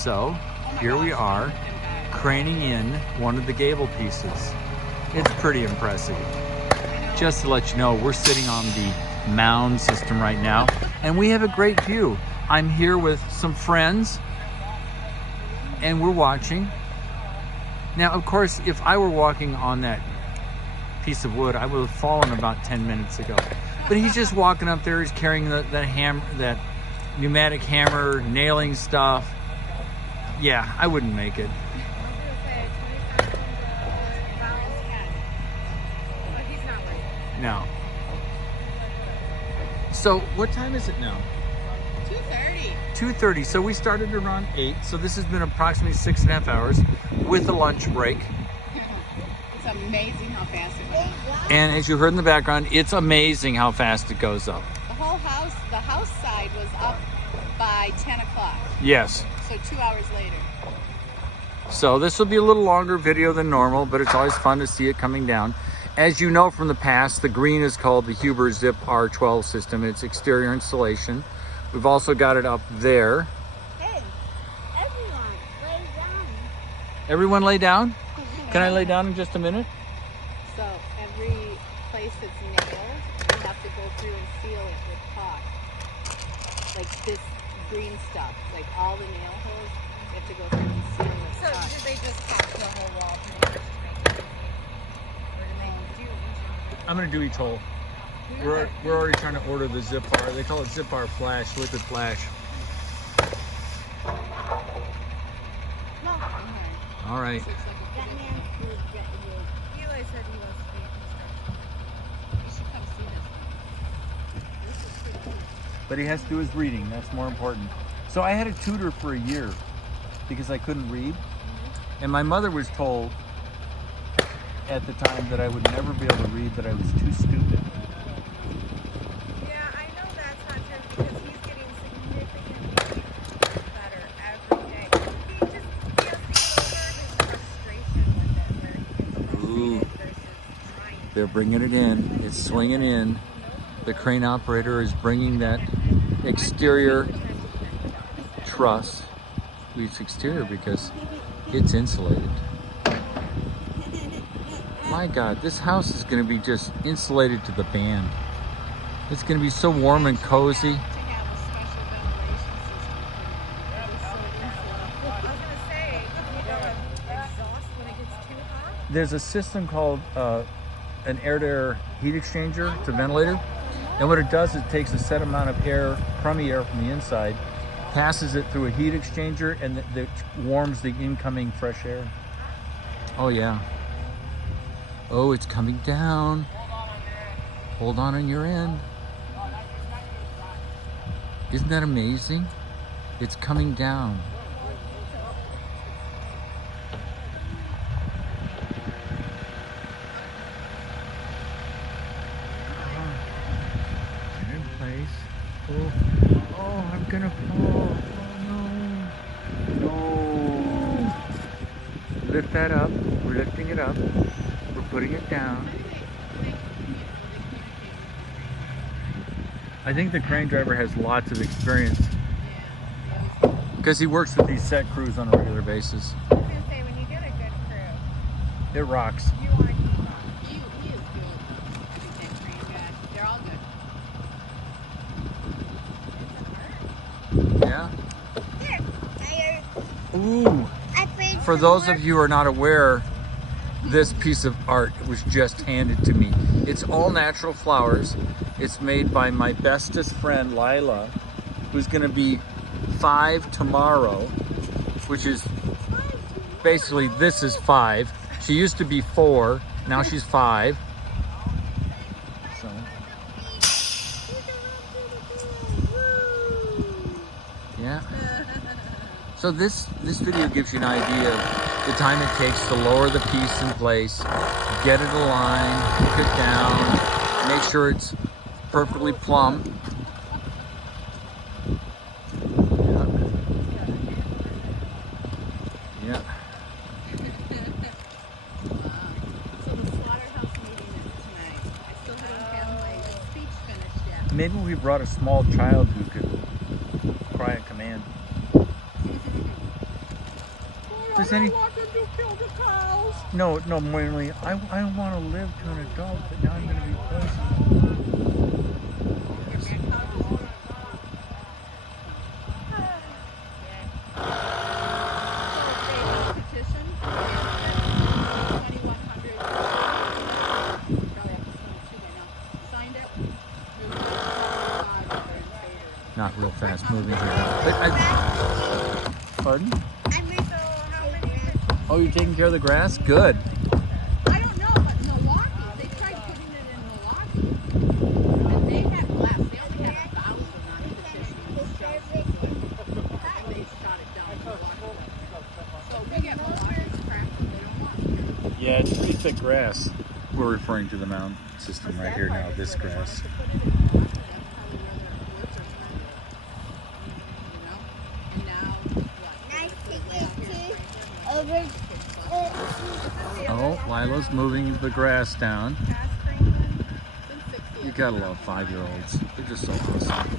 So here we are, craning in one of the gable pieces. It's pretty impressive. Just to let you know, we're sitting on the mound system right now, and we have a great view. I'm here with some friends, and we're watching. Now, of course, if I were walking on that piece of wood, I would have fallen about 10 minutes ago. But he's just walking up there, he's carrying that pneumatic hammer, nailing stuff. Yeah, I wouldn't make it. No. So what time is it now? 2:30. 2:30. So we started around 8. So this has been approximately 6.5 hours with a lunch break. It's amazing how fast it goes. And as you heard in the background, it's amazing how fast it goes up. The house side was up by 10 o'clock. Yes. So 2 hours later. So this will be a little longer video than normal, but it's always fun to see it coming down. As you know from the past, the green is called the Huber Zip R12 system. It's exterior installation. We've also got it up there. Hey, everyone, lay down. Everyone lay down? Can I lay down in just a minute? So every place that's nailed, you have to go through and seal it with caulk. Like this green stuff, like all the nail holes, you have to go through and seal with caulk. So did they just caulk the whole wall pretty much to make it easy? Or do they do each? I'm gonna do each hole. We're already trying to order the Zip R. They call it Zip R Flash, liquid flash. No. All right. So it's like a That man would get you. Eli said he wants to be a construction. You should come see this one. This is pretty cool. But he has to do his reading. That's more important. So I had a tutor for a year because I couldn't read. And my mother was told at the time that I would never be able to read, that I was too stupid. Yeah, I know that's not true because he's getting significantly better every day. He has to get over his frustration with it, where he gets frustrated versus trying. They're bringing it in. It's swinging in. The crane operator is bringing that exterior truss. It's exterior because it's insulated. My God, this house is going to be just insulated to the band. It's going to be so warm and cozy. To have a special ventilation system. I was gonna say, you don't exhaust when it gets too hot. There's a system called an air-to-air heat exchanger. It's a ventilator. And what it does is it takes a set amount of air, crummy air from the inside, passes it through a heat exchanger, and that warms the incoming fresh air. Oh, yeah. Oh, it's coming down. Hold on your end. Isn't that amazing? It's coming down. In place. Oh, I'm gonna fall. Oh no. No. Lift that up. We're lifting it up. We're putting it down. I think the crane driver has lots of experience because he works with these set crews on a regular basis. I was gonna say, when you get a good crew, It rocks. you want to keep on. He is good. I think that crane guy. They're all good. Yeah. Here, Ooh. I played For those of you who are not aware, this piece of art was just handed to me. It's all natural flowers. It's made by my bestest friend, Lila, who's going to be 5 tomorrow, which is basically, this is 5. She used to be 4, now she's 5. So, yeah. So this video gives you an idea of the time it takes to lower the piece in place, get it aligned, hook it down, make sure it's perfectly plumb. Yeah. So the slaughterhouse meeting is tonight. I still haven't had my speech finished yet. Maybe we brought a small child who could cry at command. Does any? No, Marley. I want to live to an adult, but now I'm going to be poisoned. Not real fast moving here. But pardon? Oh, you're taking care of the grass? Good. I don't know, but Milwaukee, they tried putting it in Milwaukee. And they had glass. They only had 1,000 on the petition. And they shot it down in Milwaukee. So we get Milwaukee's crap that they don't want. Yeah, it's pretty thick grass. We're referring to the mound system right here now, this grass. Oh, Lila's moving the grass down. You gotta love 5-year-olds. They're just so awesome.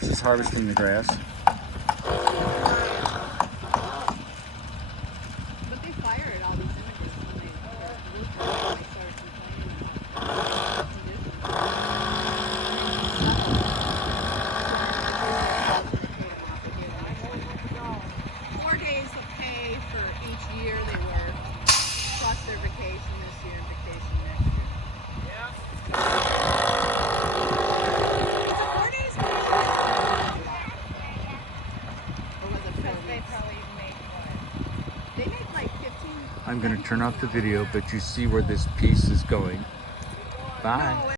She's harvesting the grass. But they fired all these immigrants when they started complaining. 4 days of pay for each year they were, plus their vacation this year and vacation next year. It's a 4 days pay. Or was it 4 They weeks? probably make what? They make like 15. I'm gonna turn off the video, but you see where this piece is going. Bye. No,